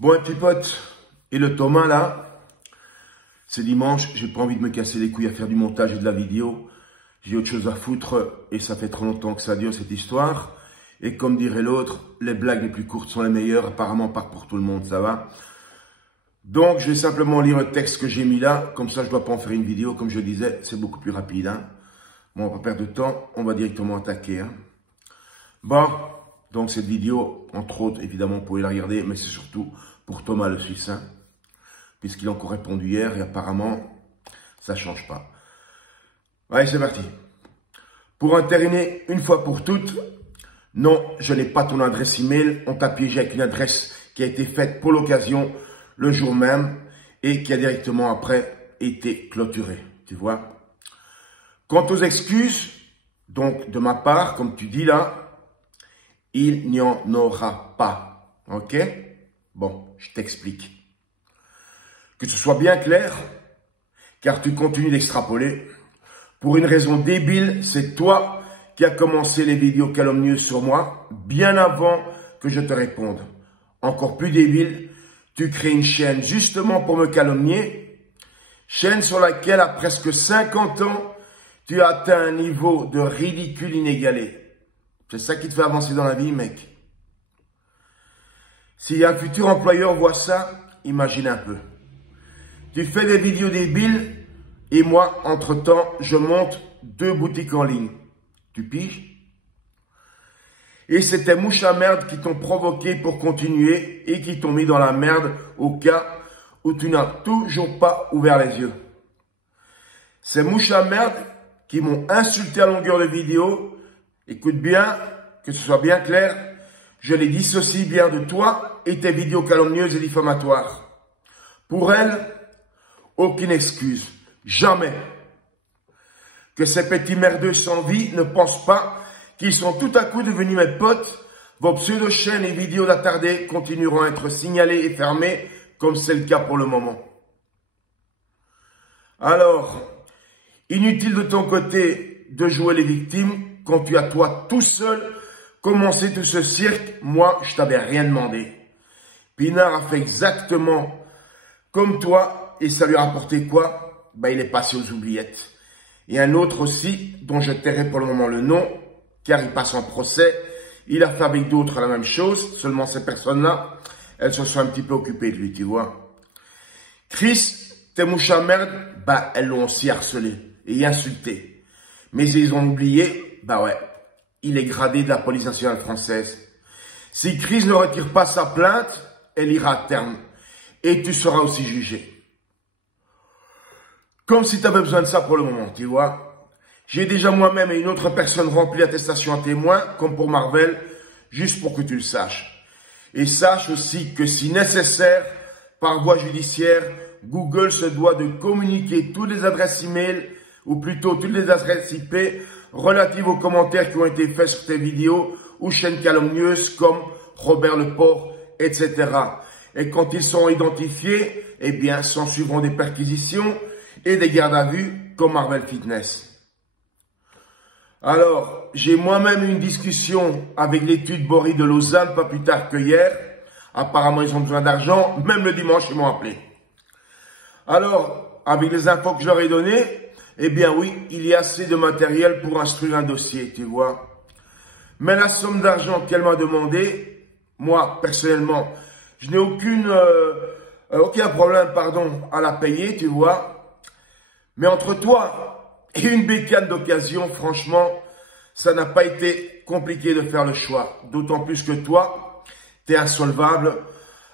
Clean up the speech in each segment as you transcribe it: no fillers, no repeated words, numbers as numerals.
Bon, un petit pote, et le Thomas là, c'est dimanche, j'ai pas envie de me casser les couilles à faire du montage et de la vidéo. J'ai autre chose à foutre et ça fait trop longtemps que ça dure cette histoire. Et comme dirait l'autre, les blagues les plus courtes sont les meilleures, apparemment pas pour tout le monde, ça va. Donc je vais simplement lire le texte que j'ai mis là, comme ça je dois pas en faire une vidéo, comme je disais, c'est beaucoup plus rapide. Hein. Bon, on va pas perdre de temps, on va directement attaquer. Hein. Bon, donc cette vidéo, entre autres, évidemment, vous pouvez la regarder, mais c'est surtout pour Thomas le Suisse, hein, puisqu'il a encore répondu hier et apparemment, ça change pas. Allez, c'est parti. Pour interiner une fois pour toutes, non, je n'ai pas ton adresse email, on t'a piégé avec une adresse qui a été faite pour l'occasion le jour même et qui a directement après été clôturée, tu vois. Quant aux excuses, donc de ma part, comme tu dis là, il n'y en aura pas, ok? Bon, je t'explique. Que ce soit bien clair, car tu continues d'extrapoler. Pour une raison débile, c'est toi qui as commencé les vidéos calomnieuses sur moi, bien avant que je te réponde. Encore plus débile, tu crées une chaîne justement pour me calomnier, chaîne sur laquelle, à presque 50 ans, tu as atteint un niveau de ridicule inégalé. C'est ça qui te fait avancer dans la vie, mec. Si un futur employeur voit ça, imagine un peu. Tu fais des vidéos débiles et moi, entre-temps, je monte 2 boutiques en ligne. Tu piges? Et c'est tes mouches à merde qui t'ont provoqué pour continuer et qui t'ont mis dans la merde au cas où tu n'as toujours pas ouvert les yeux. Ces mouches à merde qui m'ont insulté à longueur de vidéo, écoute bien, que ce soit bien clair, je les dissocie bien de toi et tes vidéos calomnieuses et diffamatoires. Pour elles, aucune excuse. Jamais. Que ces petits merdeux sans vie ne pensent pas qu'ils sont tout à coup devenus mes potes. Vos pseudo-chaînes et vidéos d'attardés continueront à être signalées et fermées comme c'est le cas pour le moment. Alors, inutile de ton côté de jouer les victimes quand tu as toi tout seul commencé tout ce cirque. Moi, je t'avais rien demandé. Pinard a fait exactement comme toi et ça lui a rapporté quoi? Ben, il est passé aux oubliettes. Et un autre aussi, dont je tairai pour le moment le nom, car il passe en procès. Il a fait avec d'autres la même chose, seulement ces personnes-là, elles se sont un petit peu occupées de lui, tu vois. Chris, tes mouches à merde, bah, elles l'ont aussi harcelé et insulté. Mais ils ont oublié, bah ouais, il est gradé de la police nationale française. Si Chris ne retire pas sa plainte, elle ira à terme. Et tu seras aussi jugé. Comme si tu avais besoin de ça pour le moment, tu vois. J'ai déjà moi-même et une autre personne rempli l'attestation à témoin, comme pour Marvel, juste pour que tu le saches. Et sache aussi que si nécessaire, par voie judiciaire, Google se doit de communiquer toutes les adresses email, ou plutôt toutes les adresses IP, relatives aux commentaires qui ont été faits sur tes vidéos ou chaînes calomnieuses comme Robert Leport, etc. Et quand ils seront identifiés, eh bien, s'en suivront des perquisitions et des gardes à vue comme Marvel Fitness. Alors, j'ai moi-même eu une discussion avec l'étude Boris de Lausanne, pas plus tard que hier. Apparemment, ils ont besoin d'argent. Même le dimanche, ils m'ont appelé. Alors, avec les infos que je leur ai données, eh bien oui, il y a assez de matériel pour instruire un dossier, tu vois. Mais la somme d'argent qu'elle m'a demandé, moi, personnellement, je n'ai aucun problème, à la payer, tu vois. Mais entre toi et une bécane d'occasion, franchement, ça n'a pas été compliqué de faire le choix. D'autant plus que toi, t'es insolvable.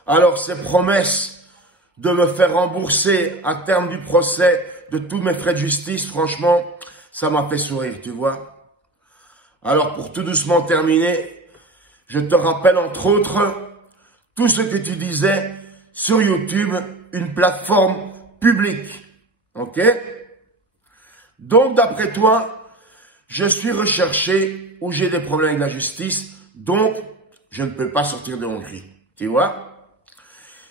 Alors, ces promesses de me faire rembourser à terme du procès de tous mes frais de justice, franchement, ça m'a fait sourire, tu vois. Alors, pour tout doucement terminer, je te rappelle entre autres tout ce que tu disais sur YouTube, une plateforme publique. Ok? Donc, d'après toi, je suis recherché ou j'ai des problèmes avec la justice, donc je ne peux pas sortir de Hongrie. Tu vois?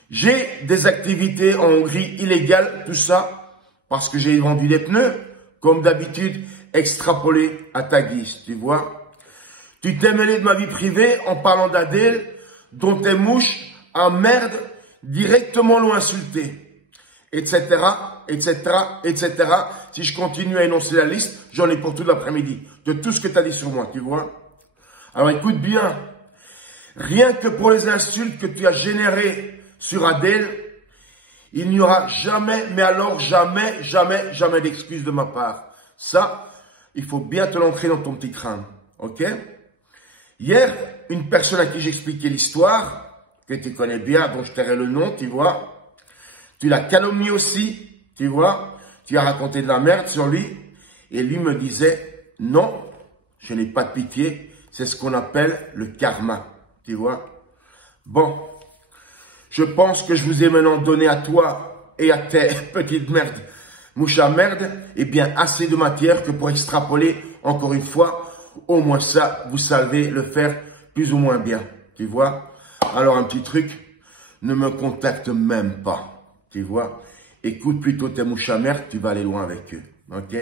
J'ai des activités en Hongrie illégales, tout ça, parce que j'ai vendu des pneus, comme d'habitude, extrapolé à ta guise, tu vois? Tu t'es mêlé de ma vie privée en parlant d'Adèle, dont tes mouches à merde directement l'ont insulté, etc., etc., etc. Si je continue à énoncer la liste, j'en ai pour tout l'après-midi, de tout ce que tu as dit sur moi, tu vois. Alors écoute bien, rien que pour les insultes que tu as générées sur Adèle, il n'y aura jamais, mais alors jamais, jamais, jamais d'excuses de ma part. Ça, il faut bien te l'ancrer dans ton petit crâne, ok? Hier, une personne à qui j'expliquais l'histoire, que tu connais bien, dont je tairai le nom, tu vois, tu l'as calomnié aussi, tu vois, tu as raconté de la merde sur lui, et lui me disait, non, je n'ai pas de pitié, c'est ce qu'on appelle le karma, tu vois. Bon, je pense que je vous ai maintenant donné à toi et à tes petites merdes, mouches à merde, et bien assez de matière que pour extrapoler, encore une fois, au moins ça, vous savez le faire plus ou moins bien, tu vois. Alors un petit truc, ne me contacte même pas, tu vois. Écoute plutôt tes mouches à merde, tu vas aller loin avec eux, ok.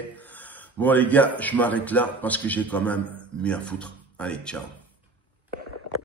Bon les gars, je m'arrête là parce que j'ai quand même mieux à foutre. Allez, ciao.